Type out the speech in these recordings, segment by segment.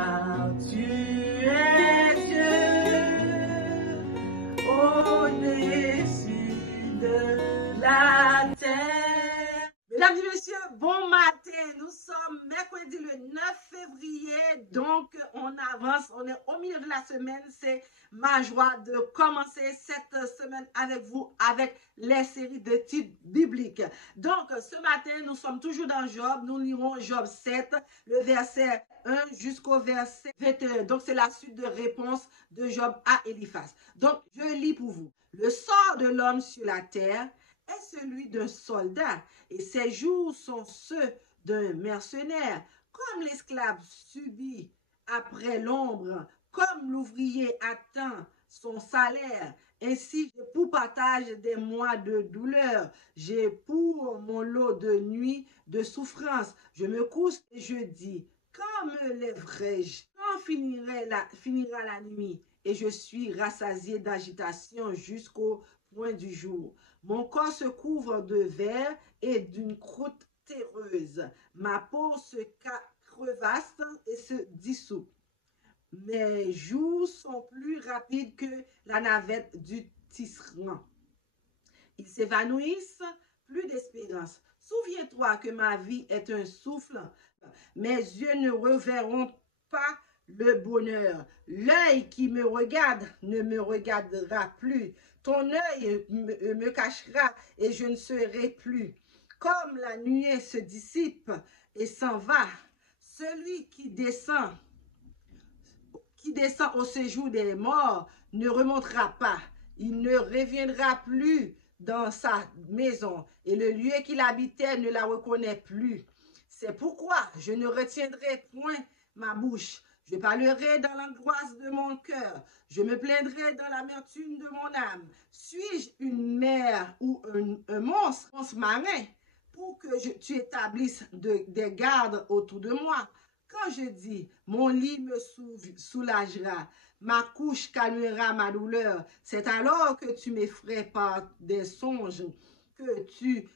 car tu es Dieu, au-dessus de la terre. Mesdames et messieurs, bon matin. Nous sommes mercredi le 9 février, donc on avance, on est au milieu de la semaine. C'est ma joie de commencer cette semaine avec vous, avec les séries de titres bibliques. Donc, ce matin, nous sommes toujours dans Job. Nous lirons Job 7, le verset 1 jusqu'au verset 21. Donc, c'est la suite de réponse de Job à Eliphaz. Donc, je lis pour vous. Le sort de l'homme sur la terre est celui d'un soldat, et ses jours sont ceux d'un mercenaire. Comme l'esclave subit après l'ombre, comme l'ouvrier attend son salaire, ainsi j'ai pour partage des mois de douleur, j'ai pour mon lot de nuits de souffrance. Je me couche et je dis, quand me lèverai-je? Quand finira la nuit? Et je suis rassasié d'agitation jusqu'au point du jour. Mon corps se couvre de verre et d'une croûte terreuse. Ma peau se crevasse et se dissout. Mes jours sont plus rapides que la navette du tisserand. Ils s'évanouissent, plus d'espérance. Souviens-toi que ma vie est un souffle. Mes yeux ne reverront pas le bonheur. L'œil qui me regarde ne me regardera plus. Ton œil me cachera et je ne serai plus. Comme la nuée se dissipe et s'en va, celui qui descend au séjour des morts ne remontera pas. Il ne reviendra plus dans sa maison et le lieu qu'il habitait ne la reconnaît plus. C'est pourquoi je ne retiendrai point ma bouche. Je parlerai dans l'angoisse de mon cœur. Je me plaindrai dans l'amertume de mon âme. Suis-je une mer ou un monstre marin pour que tu établisses des gardes autour de moi? Quand je dis, mon lit me soulagera, ma couche calmera ma douleur, c'est alors que tu m'effraies par des songes, que tu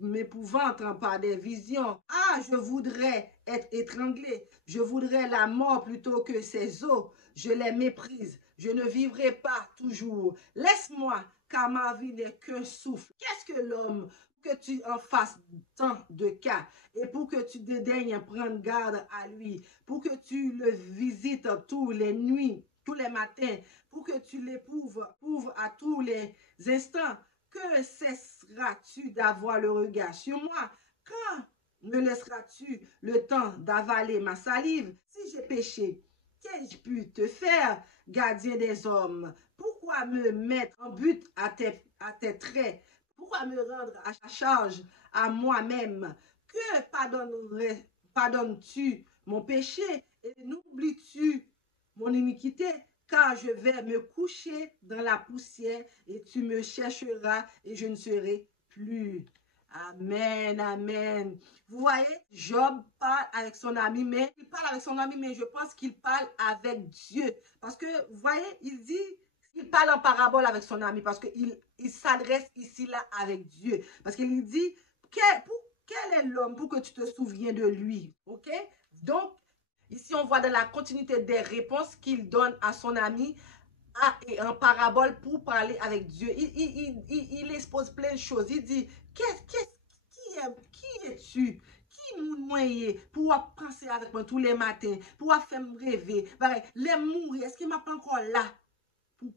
m'épouvantes par des visions. Ah, je voudrais être étranglé, je voudrais la mort plutôt que ces eaux. Je les méprise, je ne vivrai pas toujours. Laisse-moi, car ma vie n'est qu'un souffle. Qu'est-ce que l'homme que tu en fasses tant de cas et pour que tu dédaignes prendre garde à lui, pour que tu le visites tous les nuits, tous les matins, pour que tu l'éprouves à tous les instants. Que cesseras-tu d'avoir le regard sur moi? Quand me laisseras-tu le temps d'avaler ma salive? Si j'ai péché, qu'ai-je pu te faire, gardien des hommes? Pourquoi me mettre en but à tes traits? Pourquoi me rendre à charge à moi-même? Que pardonnes-tu mon péché et n'oublies-tu mon iniquité? Car je vais me coucher dans la poussière et tu me chercheras et je ne serai plus. Amen, amen. Vous voyez, Job parle avec son ami, mais je pense qu'il parle avec Dieu. Parce que, vous voyez, il parle en parabole avec son ami parce qu'il s'adresse ici là avec Dieu. Parce qu'il dit, quel est l'homme pour que tu te souviens de lui? Ok? Donc, ici on voit dans la continuité des réponses qu'il donne à son ami et en parabole pour parler avec Dieu. Il expose plein de choses. Il dit, qui es-tu? Qui moyen pour penser avec moi tous les matins, pour faire me rêver, les mourir, est-ce qu'il m'a pas encore là?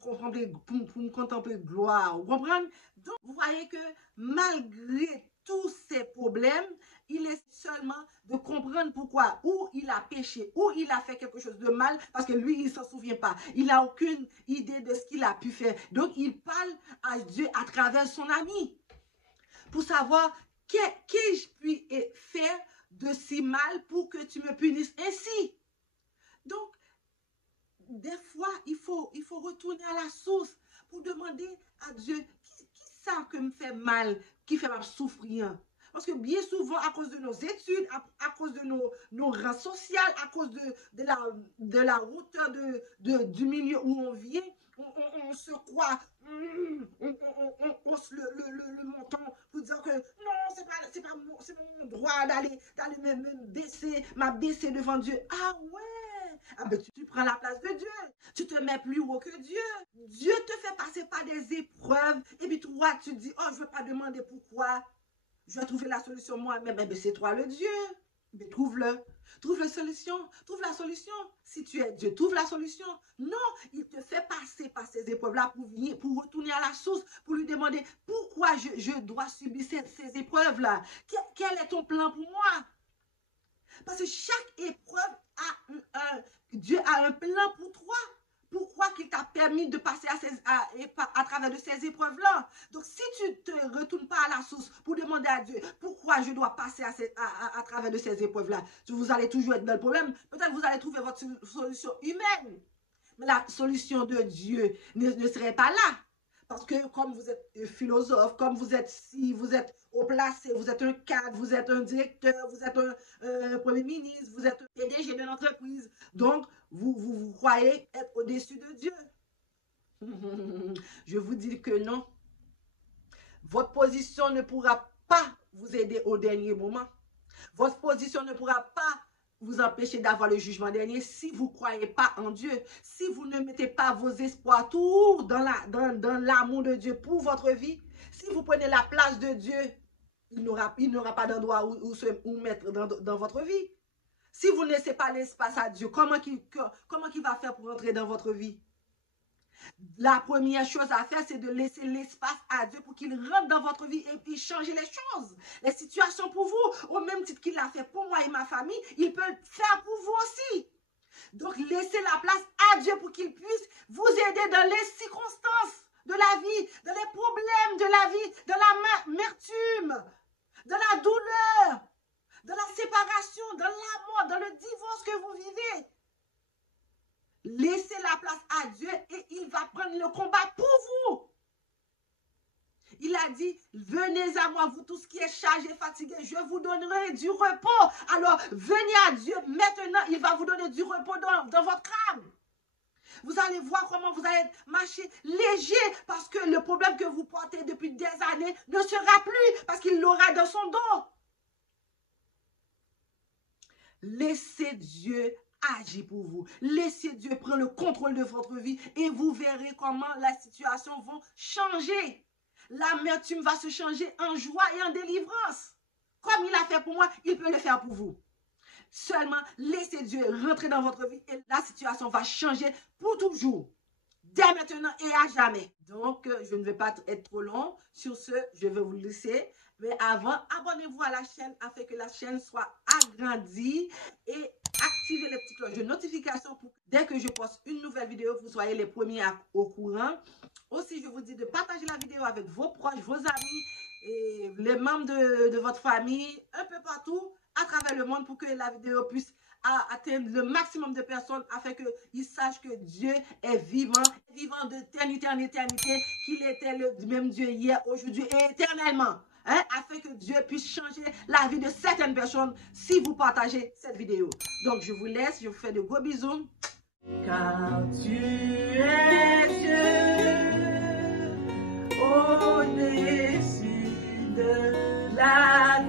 Pour me contempler gloire. Vous comprenez? Donc, vous voyez que malgré tous ces problèmes, il est seulement de comprendre pourquoi, où il a péché, où il a fait quelque chose de mal, parce que lui, il ne s'en souvient pas. Il n'a aucune idée de ce qu'il a pu faire. Donc, il parle à Dieu à travers son ami pour savoir qu'ai-je pu faire de si mal pour que tu me punisses ainsi. Donc, des fois, il faut retourner à la source pour demander à Dieu qui ça que me fait mal, qui fait mal souffrir. Parce que bien souvent, à cause de nos études, à cause de nos rangs sociaux, à cause de la hauteur du milieu où on vient, on se croit, on hausse le menton pour dire que non, c'est pas mon droit d'aller me baisser devant Dieu. Ah ouais! ah ben, tu prends la place de Dieu. Tu te mets plus haut que Dieu. Dieu te fait passer par des épreuves. Et puis toi, tu dis, oh, je ne vais pas demander pourquoi. Je vais trouver la solution moi-même. Mais c'est toi le Dieu. Mais trouve-le. Trouve la solution. Trouve la solution. Si tu es Dieu, trouve la solution. Non, il te fait passer par ces épreuves-là pour retourner à la source, pour lui demander pourquoi je dois subir ces épreuves-là. Quel est ton plan pour moi? Parce que chaque épreuve Dieu a un plan pour toi. Pourquoi qu'il t'a permis de passer à travers de ces épreuves-là? Donc, si tu ne te retournes pas à la source pour demander à Dieu pourquoi je dois passer à travers de ces épreuves-là, vous allez toujours être dans le problème. Peut-être vous allez trouver votre solution humaine. Mais la solution de Dieu ne serait pas là. Parce que comme vous êtes philosophe, comme vous êtes au placé, vous êtes un cadre, vous êtes un directeur, vous êtes un premier ministre, vous êtes un PDG d'une entreprise. Donc, vous croyez être au-dessus de Dieu. Je vous dis que non. Votre position ne pourra pas vous aider au dernier moment. Votre position ne pourra pas vous empêcher d'avoir le jugement dernier si vous ne croyez pas en Dieu. Si vous ne mettez pas vos espoirs tout dans l'amour de Dieu pour votre vie. Si vous prenez la place de Dieu, il n'aura pas d'endroit où mettre dans votre vie. Si vous ne laissez pas l'espace à Dieu, comment il va faire pour entrer dans votre vie? La première chose à faire, c'est de laisser l'espace à Dieu pour qu'il rentre dans votre vie et puis changer les choses, les situations pour vous. Au même titre qu'il l'a fait pour moi et ma famille, il peut le faire pour vous aussi. Donc, laissez la place à Dieu pour qu'il puisse vous aider dans les circonstances de la vie, dans les problèmes de la vie, dans l'amertume, dans la douleur, dans la séparation, dans la mort, dans le divorce que vous vivez. Laissez la place à Dieu et il va prendre le combat pour vous. Il a dit, venez à moi, vous tous qui êtes chargés, fatigués, je vous donnerai du repos. Alors, venez à Dieu maintenant, il va vous donner du repos dans votre âme. Vous allez voir comment vous allez marcher léger parce que le problème que vous portez depuis des années ne sera plus parce qu'il l'aura dans son dos. Laissez Dieu agir pour vous. Laissez Dieu prendre le contrôle de votre vie et vous verrez comment la situation va changer. L'amertume va se changer en joie et en délivrance. Comme il a fait pour moi, il peut le faire pour vous. Seulement, laissez Dieu rentrer dans votre vie et la situation va changer pour toujours. Dès maintenant et à jamais. Donc, je ne vais pas être trop long. Sur ce, je vais vous laisser. Mais avant, abonnez-vous à la chaîne afin que la chaîne soit agrandie et activez les petites cloches de notification pour que dès que je poste une nouvelle vidéo, vous soyez les premiers au courant. Aussi, je vous dis de partager la vidéo avec vos proches, vos amis et les membres de votre famille, un peu partout à travers le monde pour que la vidéo puisse atteindre le maximum de personnes afin qu'ils sachent que Dieu est vivant d'éternité en éternité, qu'il était le même Dieu hier, aujourd'hui et éternellement. Hein, afin que Dieu puisse changer la vie de certaines personnes si vous partagez cette vidéo. Donc, je vous laisse, je vous fais de gros bisous. Car tu es Dieu au-dessus de la terre.